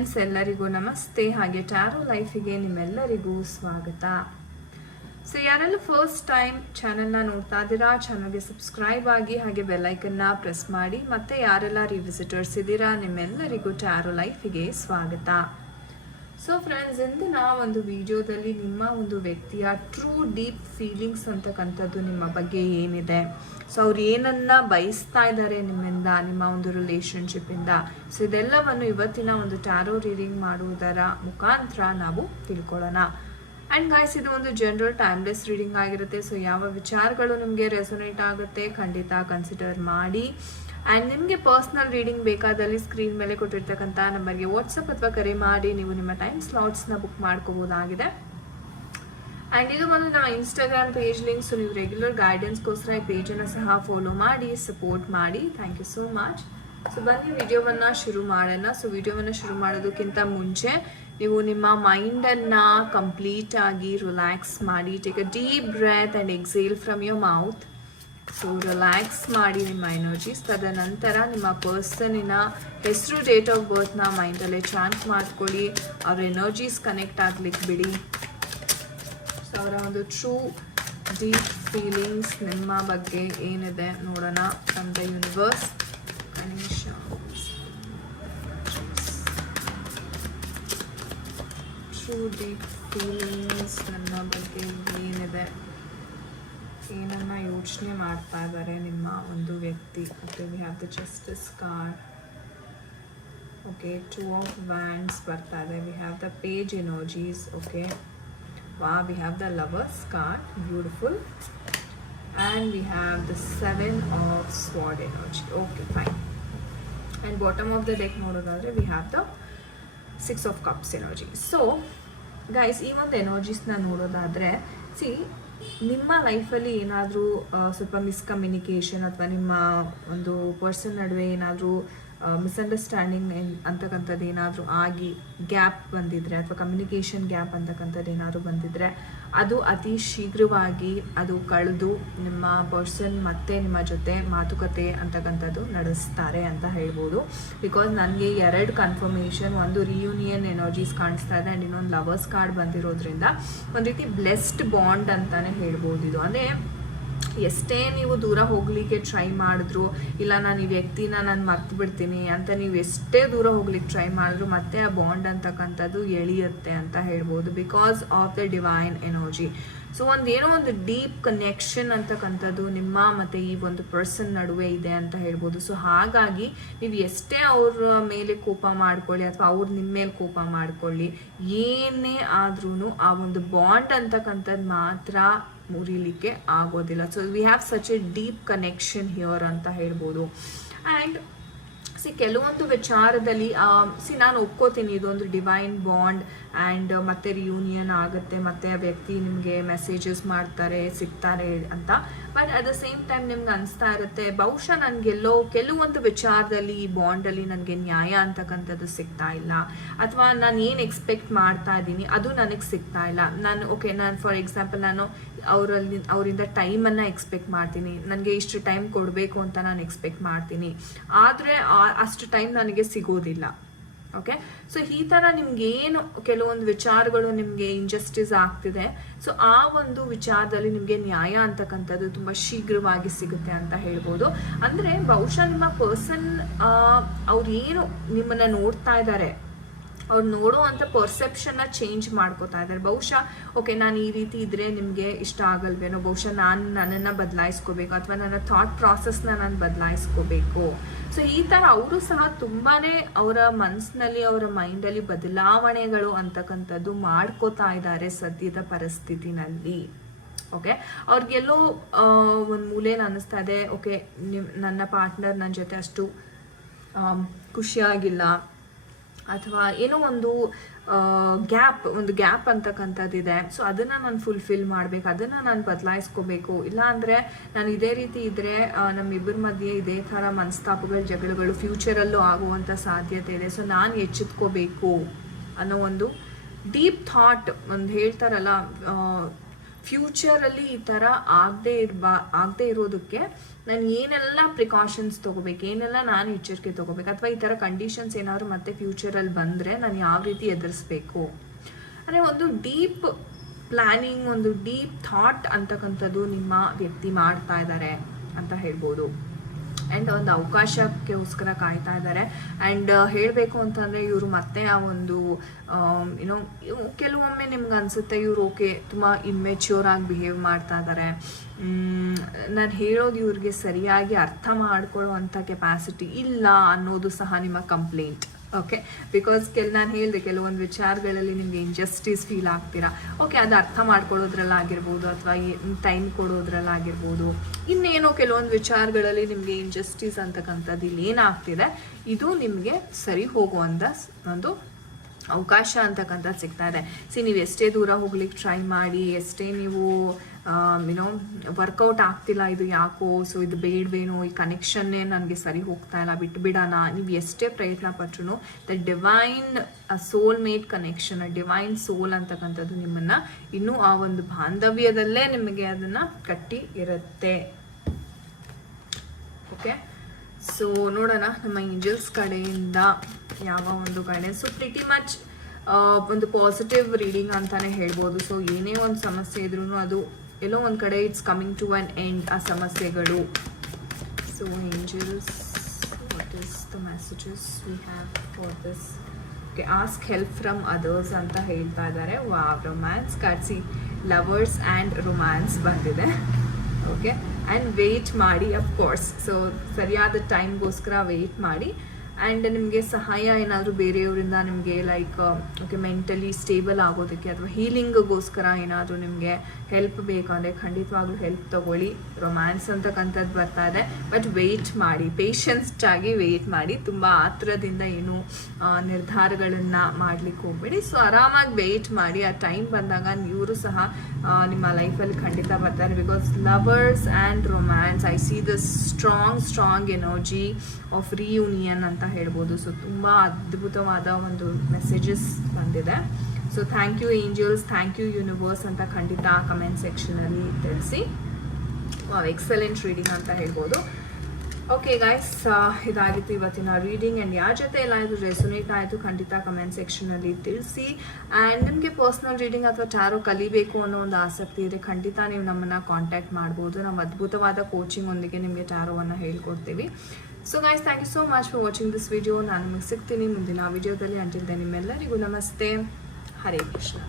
Friends, ಎಲ್ಲರಿಗೂ ನಮಸ್ತೆ. ಹಾಗೆ ಟ್ಯಾರೋ ಲೈಫಿಗೆ ನಿಮ್ಮೆಲ್ಲರಿಗೂ ಸ್ವಾಗತ. ಸೊ ಯಾರೆಲ್ಲ ಫಸ್ಟ್ ಟೈಮ್ ಚಾನೆಲ್ನ ನೋಡ್ತಾ ಇದ್ದೀರಾ, ಚಾನಲ್ಗೆ ಸಬ್ಸ್ಕ್ರೈಬ್ ಆಗಿ ಹಾಗೆ ಬೆಲ್ಲೈಕನ್ನ ಪ್ರೆಸ್ ಮಾಡಿ. ಮತ್ತೆ ಯಾರೆಲ್ಲ ರಿವಿಸಿಟರ್ಸ್ ಇದ್ದೀರಾ, ನಿಮ್ಮೆಲ್ಲರಿಗೂ ಟ್ಯಾರೋ ಲೈಫಿಗೆ ಸ್ವಾಗತ. ಸೊ ಫ್ರೆಂಡ್ಸ್, ಇಂದಿನ ಒಂದು ವಿಡಿಯೋದಲ್ಲಿ ನಿಮ್ಮ ಒಂದು ವ್ಯಕ್ತಿಯ ಟ್ರೂ ಡೀಪ್ ಫೀಲಿಂಗ್ಸ್ ಅಂತಕ್ಕಂಥದ್ದು ನಿಮ್ಮ ಬಗ್ಗೆ ಏನಿದೆ, ಸೊ ಅವ್ರು ಏನನ್ನ ಬಯಸ್ತಾ ಇದ್ದಾರೆ ನಿಮ್ಮಿಂದ, ನಿಮ್ಮ ಒಂದು ರಿಲೇಶನ್ಶಿಪ್ಪಿಂದ, ಸೊ ಇದೆಲ್ಲವನ್ನು ಇವತ್ತಿನ ಒಂದು ಟ್ಯಾರೋ ರೀಡಿಂಗ್ ಮಾಡುವುದರ ಮುಖಾಂತರ ನಾವು ತಿಳ್ಕೊಳ್ಳೋಣ. ಆ್ಯಂಡ್ ಗಾಯ್ಸ್, ಇದು ಒಂದು ಜನರಲ್ ಟೈಮ್ಲೆಸ್ ರೀಡಿಂಗ್ ಆಗಿರುತ್ತೆ. ಸೊ ಯಾವ ವಿಚಾರಗಳು ನಿಮಗೆ ರೆಸೊನೇಟ್ ಆಗುತ್ತೆ ಖಂಡಿತ ಕನ್ಸಿಡರ್ ಮಾಡಿ. ಆ್ಯಂಡ್ ನಿಮಗೆ ಪರ್ಸ್ನಲ್ ರೀಡಿಂಗ್ ಬೇಕಾದಲ್ಲಿ ಸ್ಕ್ರೀನ್ ಮೇಲೆ ಕೊಟ್ಟಿರ್ತಕ್ಕಂಥ ನಂಬರ್ಗೆ ವಾಟ್ಸಪ್ ಅಥವಾ ಕರೆ ಮಾಡಿ ನೀವು ನಿಮ್ಮ ಟೈಮ್ ಸ್ಲಾಟ್ಸ್ನ ಬುಕ್ ಮಾಡ್ಕೋಬೋದಾಗಿದೆ. ಆ್ಯಂಡ್ ಇದು ಒಂದು ನಮ್ಮ ಇನ್ಸ್ಟಾಗ್ರಾಮ್ ಪೇಜ್ ಲಿಂಕ್. ಸೊ ನೀವು ರೆಗ್ಯುಲರ್ ಗೈಡೆನ್ಸ್ಗೋಸ್ಕರ ಈ ಪೇಜನ್ನು ಸಹ ಫಾಲೋ ಮಾಡಿ, ಸಪೋರ್ಟ್ ಮಾಡಿ. Thank you so much. So ಬನ್ನಿ ವಿಡಿಯೋವನ್ನು ಶುರು ಮಾಡೋಣ. ಸೊ ವಿಡಿಯೋವನ್ನು ಶುರು ಮಾಡೋದಕ್ಕಿಂತ ಮುಂಚೆ ನೀವು ನಿಮ್ಮ ಮೈಂಡನ್ನು ಕಂಪ್ಲೀಟ್ ಆಗಿ ರಿಲ್ಯಾಕ್ಸ್ ಮಾಡಿ. Take a deep breath and exhale from your mouth. So relax ಮಾಡಿ ನಿಮ್ಮ ಎನರ್ಜೀಸ್. ತದನಂತರ ನಿಮ್ಮ ಪರ್ಸನಿನ ಹೆಸರು, ಡೇಟ್ ಆಫ್ ಬರ್ತ್ನ ಮೈಂಡಲ್ಲೇ ಚಾಂಟ್ ಮಾಡ್ಕೊಳ್ಳಿ. ಅವ್ರ ಎನರ್ಜೀಸ್ ಕನೆಕ್ಟ್ ಆಗ್ಲಿಕ್ಕೆ ಬಿಡಿ. ಸೊ ಅವರ ಒಂದು ಟ್ರೂ ಡೀಪ್ ಫೀಲಿಂಗ್ಸ್ ನಿಮ್ಮ ಬಗ್ಗೆ ಏನಿದೆ ನೋಡೋಣ. From the universe, true deep feelings ನನ್ನ ಬಗ್ಗೆ ಏನಿದೆ, ಏನನ್ನ ಯೋಚನೆ ಮಾಡ್ತಾ ಇದ್ದಾರೆ ನಿಮ್ಮ ಒಂದು ವ್ಯಕ್ತಿ. Okay, we have the justice card. Okay, 2 of Wands ಬರ್ತಾ ಇದೆ. We have the page energies. Okay, we have the lovers card, beautiful. And we have the 7 of Swords energy. Okay, fine. And bottom of the deck ನೋಡೋದಾದರೆ we have the 6 of Cups energy. So guys, ಈ ಒಂದು ಎನರ್ಜೀಸ್ನ ನೋಡೋದಾದರೆ, ನಿಮ್ಮ ಲೈಫಲ್ಲಿ ಏನಾದರೂ ಸ್ವಲ್ಪ miscommunication ಅಥವಾ ನಿಮ್ಮ ಒಂದು ಪರ್ಸನ್ ನಡುವೆ ಏನಾದರೂ ಮಿಸ್ಅಂಡರ್ಸ್ಟ್ಯಾಂಡಿಂಗ್ ಅಂತಕ್ಕಂಥದ್ದು ಏನಾದರೂ ಆಗಿ ಗ್ಯಾಪ್ ಬಂದಿದ್ರೆ, ಅಥವಾ ಕಮ್ಯುನಿಕೇಷನ್ ಗ್ಯಾಪ್ ಅಂತಕ್ಕಂಥದ್ದು ಏನಾದರೂ ಬಂದಿದ್ರೆ, ಅದು ಅತಿ ಶೀಘ್ರವಾಗಿ ಅದು ಕಳೆದು ನಿಮ್ಮ ಪರ್ಸನ್ ಮತ್ತೆ ನಿಮ್ಮ ಜೊತೆ ಮಾತುಕತೆ ಅಂತಕ್ಕಂಥದ್ದು ನಡೆಸ್ತಾರೆ ಅಂತ ಹೇಳ್ಬೋದು. ಬಿಕಾಸ್ ನನಗೆ 2 ಕನ್ಫರ್ಮೇಷನ್, ಒಂದು ರಿಯೂನಿಯನ್ ಎನರ್ಜೀಸ್ ಕಾಣಿಸ್ತಾ ಇದೆ ಆ್ಯಂಡ್ ಇನ್ನೊಂದು ಲವರ್ಸ್ ಕಾರ್ಡ್ ಬಂದಿರೋದ್ರಿಂದ ಒಂದು ರೀತಿ ಬ್ಲೆಸ್ಡ್ ಬಾಂಡ್ ಅಂತಲೇ ಹೇಳ್ಬೋದು. ಇದು ಅಂದರೆ ಎಷ್ಟೇ ನೀವು ದೂರ ಹೋಗಲಿಕ್ಕೆ ಟ್ರೈ ಮಾಡಿದ್ರು, ಇಲ್ಲ ನಾನು ಈ ವ್ಯಕ್ತಿನ ನಾನು ಮರ್ತು ಬಿಡ್ತೀನಿ ಅಂತ ನೀವು ಎಷ್ಟೇ ದೂರ ಹೋಗ್ಲಿಕ್ಕೆ ಟ್ರೈ ಮಾಡಿದ್ರು ಮತ್ತೆ ಆ ಬಾಂಡ್ ಅಂತಕ್ಕಂಥದ್ದು ಎಳಿಯುತ್ತೆ ಅಂತ ಹೇಳ್ಬೋದು, because of the divine energy. So ಏನೋ ಒಂದು ಡೀಪ್ ಕನೆಕ್ಷನ್ ಅಂತಕ್ಕಂಥದ್ದು ನಿಮ್ಮ ಮತ್ತು ಈ ಒಂದು ಪರ್ಸನ್ ನಡುವೆ ಇದೆ ಅಂತ ಹೇಳ್ಬೋದು. ಸೊ ಹಾಗಾಗಿ ನೀವು ಎಷ್ಟೇ ಅವ್ರ ಮೇಲೆ ಕೋಪ ಮಾಡ್ಕೊಳ್ಳಿ ಅಥವಾ ಅವ್ರು ನಿಮ್ಮ ಮೇಲೆ ಕೋಪ ಮಾಡ್ಕೊಳ್ಳಿ, ಏನೇ ಆದ್ರೂ ಆ ಒಂದು ಬಾಂಡ್ ಅಂತಕ್ಕಂಥದ್ದು ಮಾತ್ರ ಮುರಿಲಿಕ್ಕೆ ಆಗೋದಿಲ್ಲ. So we have such A deep connection here ಅಂತ ಹೇಳ್ಬೋದು. ಆ್ಯಂಡ್ ಕೆಲವೊಂದು ವಿಚಾರದಲ್ಲಿ ನಾನು ಒಪ್ಕೋತೀನಿ, ಇದೊಂದು ಡಿವೈನ್ ಬಾಂಡ್ ಆ್ಯಂಡ್ ಮತ್ತೆ ರಿಯೂನಿಯನ್ ಆಗುತ್ತೆ, ಮತ್ತೆ ಆ ವ್ಯಕ್ತಿ ನಿಮಗೆ ಮೆಸೇಜಸ್ ಮಾಡ್ತಾರೆ, ಸಿಗ್ತಾರೆ ಅಂತ. But at the same time ನಿಮ್ಗೆ ಅನಿಸ್ತಾ ಇರುತ್ತೆ, ಬಹುಶಃ ನನಗೆಲ್ಲೋ ಕೆಲವೊಂದು ವಿಚಾರದಲ್ಲಿ ಈ ಬಾಂಡಲ್ಲಿ ನನಗೆ ನ್ಯಾಯ ಅಂತಕ್ಕಂಥದ್ದು ಸಿಗ್ತಾ ಇಲ್ಲ, ಅಥವಾ ನಾನು ಏನು ಎಕ್ಸ್ಪೆಕ್ಟ್ ಮಾಡ್ತಾ ಇದ್ದೀನಿ ಅದು ನನಗೆ ಸಿಗ್ತಾ ಇಲ್ಲ. ನಾನು ಫಾರ್ ಎಕ್ಸಾಂಪಲ್ ನಾನು ಅವರಿಂದ ಟೈಮನ್ನು ಎಕ್ಸ್ಪೆಕ್ಟ್ ಮಾಡ್ತೀನಿ, ನನಗೆ ಇಷ್ಟು ಟೈಮ್ ಕೊಡಬೇಕು ಅಂತ ನಾನು ಎಕ್ಸ್ಪೆಕ್ಟ್ ಮಾಡ್ತೀನಿ, ಆದರೆ ಅಷ್ಟು ಟೈಮ್ ನನಗೆ ಸಿಗೋದಿಲ್ಲ. ಓಕೆ, ಸೊ ಈ ಥರ ನಿಮ್ಗೇನು ಕೆಲವೊಂದು ವಿಚಾರಗಳು ನಿಮಗೆ ಇಂಜಸ್ಟಿಸ್ ಆಗ್ತಿದೆ, ಸೊ ಆ ಒಂದು ವಿಚಾರದಲ್ಲಿ ನಿಮಗೆ ನ್ಯಾಯ ಅಂತಕ್ಕಂಥದ್ದು ತುಂಬ ಶೀಘ್ರವಾಗಿ ಸಿಗುತ್ತೆ ಅಂತ ಹೇಳ್ಬೋದು. ಅಂದರೆ ಬಹುಶಃ ನಿಮ್ಮ ಪರ್ಸನ್ ಅವ್ರು ಏನು ನಿಮ್ಮನ್ನು ನೋಡ್ತಾ ಇದ್ದಾರೆ, ಅವ್ರು ನೋಡೋ ಅಂಥ ಪರ್ಸೆಪ್ಷನ್ನ ಚೇಂಜ್ ಮಾಡ್ಕೋತಾ ಇದ್ದಾರೆ. ಬಹುಶಃ ಓಕೆ, ನಾನು ಈ ರೀತಿ ಇದ್ದರೆ ನಿಮಗೆ ಇಷ್ಟ ಆಗಲ್ವೇನೋ, ಬಹುಶಃ ನಾನು ನನ್ನನ್ನು ಬದಲಾಯಿಸ್ಕೋಬೇಕು ಅಥವಾ ನನ್ನ ಥಾಟ್ ಪ್ರಾಸೆಸ್ನ ನಾನು ಬದಲಾಯಿಸ್ಕೋಬೇಕು. ಸೊ ಈ ಥರ ಅವರು ಸಹ ತುಂಬಾ ಅವರ ಮನಸ್ಸಿನಲ್ಲಿ, ಅವರ ಮೈಂಡಲ್ಲಿ ಬದಲಾವಣೆಗಳು ಅಂತಕ್ಕಂಥದ್ದು ಮಾಡ್ಕೋತಾ ಇದ್ದಾರೆ ಸದ್ಯದ ಪರಿಸ್ಥಿತಿನಲ್ಲಿ. ಓಕೆ, ಅವ್ರಿಗೆಲ್ಲೋ ಒಂದು ಮೂಲೆಯಲ್ಲಿ ಅನ್ನಿಸ್ತಾ ಇದೆ, ಓಕೆ ನನ್ನ ಪಾರ್ಟ್ನರ್ ನನ್ನ ಜೊತೆ ಅಷ್ಟು ಖುಷಿಯಾಗಿಲ್ಲ, ಅಥವಾ ಏನೋ ಒಂದು ಗ್ಯಾಪ್ ಅಂತಕ್ಕಂಥದ್ದಿದೆ. ಸೊ ಅದನ್ನು ನಾನು ಫುಲ್ಫಿಲ್ ಮಾಡಬೇಕು, ಅದನ್ನು ನಾನು ಬದಲಾಯಿಸ್ಕೋಬೇಕು. ಇಲ್ಲಾಂದರೆ ನಾನು ಇದೇ ರೀತಿ ಇದ್ದರೆ ನಮ್ಮಿಬ್ಬರ ಮಧ್ಯೆ ಇದೇ ಥರ ಮನಸ್ತಾಪಗಳು, ಜಗಳಗಳು ಫ್ಯೂಚರಲ್ಲೂ ಆಗುವಂಥ ಸಾಧ್ಯತೆ ಇದೆ. ಸೊ ನಾನು ಎಚ್ಚೆತ್ಕೋಬೇಕು ಅನ್ನೋ ಒಂದು ಡೀಪ್ ಥಾಟ್, ಒಂದು ಹೇಳ್ತಾರಲ್ಲ ಫ್ಯೂಚರಲ್ಲಿ ಈ ಥರ ಆಗದೆ ಇರೋದಕ್ಕೆ ನಾನು ಏನೆಲ್ಲ ಪ್ರಿಕಾಷನ್ಸ್ ತೊಗೋಬೇಕು, ಏನೆಲ್ಲ ನಾನು ಎಚ್ಚರಿಕೆ ತೊಗೋಬೇಕು, ಅಥವಾ ಈ ಥರ ಕಂಡೀಷನ್ಸ್ ಏನಾದ್ರು ಮತ್ತೆ ಫ್ಯೂಚರಲ್ಲಿ ಬಂದರೆ ನಾನು ಯಾವ ರೀತಿ ಎದುರಿಸ್ಬೇಕು ಅಂದರೆ ಒಂದು ಡೀಪ್ ಪ್ಲ್ಯಾನಿಂಗ್, ಒಂದು ಡೀಪ್ ಥಾಟ್ ಅಂತಕ್ಕಂಥದ್ದು ನಿಮ್ಮ ವ್ಯಕ್ತಿ ಮಾಡ್ತಾ ಇದ್ದಾರೆ ಅಂತ ಹೇಳ್ಬೋದು. ಆ್ಯಂಡ್ ಒಂದು ಅವಕಾಶಕ್ಕೋಸ್ಕರ ಕಾಯ್ತಾ ಇದ್ದಾರೆ. ಆ್ಯಂಡ್ ಹೇಳಬೇಕು ಅಂತಂದರೆ ಇವರು ಮತ್ತೆ ಆ ಒಂದು ಏನೋ ಕೆಲವೊಮ್ಮೆ ನಿಮ್ಗೆ ಅನಿಸುತ್ತೆ ಇವರು ತುಂಬ ಇಮ್ಮೆಚ್ಯೂರ್ ಆಗಿ ಬಿಹೇವ್ ಮಾಡ್ತಾ ಇದ್ದಾರೆ, ನಾನು ಹೇಳೋದು ಇವ್ರಿಗೆ ಸರಿಯಾಗಿ ಅರ್ಥ ಮಾಡ್ಕೊಳ್ಳೋ ಅಂಥ ಕೆಪಾಸಿಟಿ ಇಲ್ಲ ಅನ್ನೋದು ಸಹ ನಿಮ್ಮ ಕಂಪ್ಲೇಂಟ್. ಓಕೆ, ಬಿಕಾಸ್ ನಾನು ಹೇಳಿದೆ ಕೆಲವೊಂದು ವಿಚಾರಗಳಲ್ಲಿ ನಿಮಗೆ ಇಂಜಸ್ಟಿಸ್ ಫೀಲ್ ಆಗ್ತೀರಾ. ಓಕೆ, ಅದು ಅರ್ಥ ಮಾಡ್ಕೊಳ್ಳೋದ್ರಲ್ಲಾಗಿರ್ಬೋದು ಅಥವಾ ಟೈಮ್ ಕೊಡೋದ್ರಲ್ಲಾಗಿರ್ಬೋದು, ಇನ್ನೇನೋ ಕೆಲವೊಂದು ವಿಚಾರಗಳಲ್ಲಿ ನಿಮಗೆ ಇಂಜಸ್ಟಿಸ್ ಅಂತಕ್ಕಂಥದ್ದು ಇಲ್ಲಿ ಏನಾಗ್ತಿದೆ, ಇದು ನಿಮಗೆ ಸರಿ ಹೋಗುವಂಥ ಒಂದು ಅವಕಾಶ ಅಂತಕ್ಕಂಥದ್ದು ಸಿಗ್ತಾ ಇದೆ. ನೀವು ಎಷ್ಟೇ ದೂರ ಹೋಗ್ಲಿಕ್ಕೆ ಟ್ರೈ ಮಾಡಿ, ಎಷ್ಟೇ ನೀವು ಏನೋ ವರ್ಕೌಟ್ ಆಗ್ತಿಲ್ಲ, ಇದು ಯಾಕೋ, ಸೊ ಇದು ಬೇಡವೇನೋ, ಈ ಕನೆಕ್ಷನ್ನೇ ನನಗೆ ಸರಿ ಹೋಗ್ತಾ ಇಲ್ಲ, ಬಿಟ್ಬಿಡೋಣ, ನೀವು ಎಷ್ಟೇ ಪ್ರಯತ್ನ ಪಟ್ರು the divine soul made connection, divine soul ಅಂತಕ್ಕಂಥದ್ದು ನಿಮ್ಮನ್ನು ಇನ್ನೂ ಆ ಒಂದು ಬಾಂಧವ್ಯದಲ್ಲೇ ನಿಮಗೆ ಅದನ್ನು ಕಟ್ಟಿ ಇರುತ್ತೆ. ಓಕೆ, ಸೊ ನೋಡೋಣ ನಮ್ಮ ಏಂಜಲ್ಸ್ ಕಡೆಯಿಂದ ಯಾವ ಒಂದು ಗೈಡೆನ್ಸ್. ಸೊ ಪ್ರಿಟಿ ಮಚ್ ಒಂದು ಪಾಸಿಟಿವ್ ರೀಡಿಂಗ್ ಅಂತಾನೆ ಹೇಳ್ಬೋದು. ಸೊ ಏನೇ ಒಂದು ಸಮಸ್ಯೆ ಇದ್ರೂ ಅದು ಎಲ್ಲೋ ಒಂದು ಕಡೆ it's coming to an end ಆ ಸಮಸ್ಯೆಗಳು. So angels, what is the messages we have for this? Okay, ask help from others ಅಂತ ಹೇಳ್ತಾ ಇದ್ದಾರೆ. ವಾವ್, ರೊಮ್ಯಾನ್ಸ್ ಕಾರ್ಡ್ಸಿ, ಲವರ್ಸ್ ಆ್ಯಂಡ್ ರೊಮ್ಯಾನ್ಸ್ ಬಂದಿದೆ. ಓಕೆ, ಆ್ಯಂಡ್ ವೆಯ್ಟ್ ಮಾಡಿ, ಅಫ್ಕೋರ್ಸ್. ಸೊ ಸರಿಯಾದ ಟೈಮ್ಗೋಸ್ಕರ ವೆಯ್ಟ್ ಮಾಡಿ. ಆ್ಯಂಡ್ ನಿಮಗೆ ಸಹಾಯ ಏನಾದರೂ ಬೇರೆಯವರಿಂದ ನಿಮಗೆ ಲೈಕ್ ಓಕೆ ಮೆಂಟಲಿ ಸ್ಟೇಬಲ್ ಆಗೋದಕ್ಕೆ ಅಥವಾ ಹೀಲಿಂಗ್ಗೋಸ್ಕರ ಏನಾದರೂ ನಿಮಗೆ ಹೆಲ್ಪ್ ಬೇಕಂದರೆ ಖಂಡಿತವಾಗ್ಲೂ ಹೆಲ್ಪ್ ತೊಗೊಳ್ಳಿ. ರೊಮ್ಯಾನ್ಸ್ ಅಂತಕ್ಕಂಥದ್ದು ಬರ್ತಾ ಇದೆ, ಬಟ್ ವೆಯ್ಟ್ ಮಾಡಿ, ಪೇಷನ್ಸ್ಟಾಗಿ ವೆಯ್ಟ್ ಮಾಡಿ. ತುಂಬ ಆತುರದಿಂದ ಏನು ನಿರ್ಧಾರಗಳನ್ನು ಮಾಡಲಿಕ್ಕೆ ಹೋಗ್ಬೇಡಿ. ಸೊ ಆರಾಮಾಗಿ ವೆಯ್ಟ್ ಮಾಡಿ, ಆ ಟೈಮ್ ಬಂದಾಗ ಇವರು ಸಹ ನಿಮ್ಮ ಲೈಫಲ್ಲಿ ಖಂಡಿತ ಬರ್ತಾರೆ. Because lovers and romance, I see the strong energy of reunion ಅಂತ ಹೇಳ್ಬೋದು. ಸೊ ತುಂಬ ಅದ್ಭುತವಾದ ಒಂದು ಮೆಸೇಜಸ್ ಬಂದಿದೆ. So thank you angels, thank you universe ಅಂತ ಖಂಡಿತ ಕಮೆಂಟ್ ಸೆಕ್ಷನಲ್ಲಿ ತಿಳಿಸಿ. ಎಕ್ಸಲೆಂಟ್ ರೀಡಿಂಗ್ ಅಂತ ಹೇಳ್ಬೋದು. ಓಕೆ ಗೈಸ್, ಇದಾಗಿತ್ತು ಇವತ್ತಿನ ರೀಡಿಂಗ್. ಆ್ಯಂಡ್ ಯಾರ ಜೊತೆ ಎಲ್ಲ ಇದು ರೆಸೊನೇಟ್ ಆಯಿತು ಖಂಡಿತ ಕಮೆಂಟ್ ಸೆಕ್ಷನಲ್ಲಿ ತಿಳಿಸಿ. ಆ್ಯಂಡ್ ನಿಮಗೆ ಪರ್ಸ್ನಲ್ ರೀಡಿಂಗ್ ಅಥವಾ ಟಾರೋ ಕಲಿಬೇಕು ಅನ್ನೋ ಒಂದು ಆಸಕ್ತಿ ಇದೆ, ಖಂಡಿತ ನೀವು ನಮ್ಮನ್ನು ಕಾಂಟ್ಯಾಕ್ಟ್ ಮಾಡ್ಬೋದು. ನಾವು ಅದ್ಭುತವಾದ ಕೋಚಿಂಗ್ ಒಂದಿಗೆ ನಿಮಗೆ ಟಾರೋವನ್ನು ಹೇಳ್ಕೊಡ್ತೀವಿ. So guys, thank you so much for watching this video. ನಾನು ನಿಮಗೆ ಸಿಗ್ತೀನಿ ಮುಂದಿನ ವಿಡಿಯೋದಲ್ಲಿ. ಅಂಟಿಲ್ ದೆನ್ ನಿಮ್ಮೆಲ್ಲರಿಗೂ ನಮಸ್ತೆ, ಹರೇ ಕೃಷ್ಣ.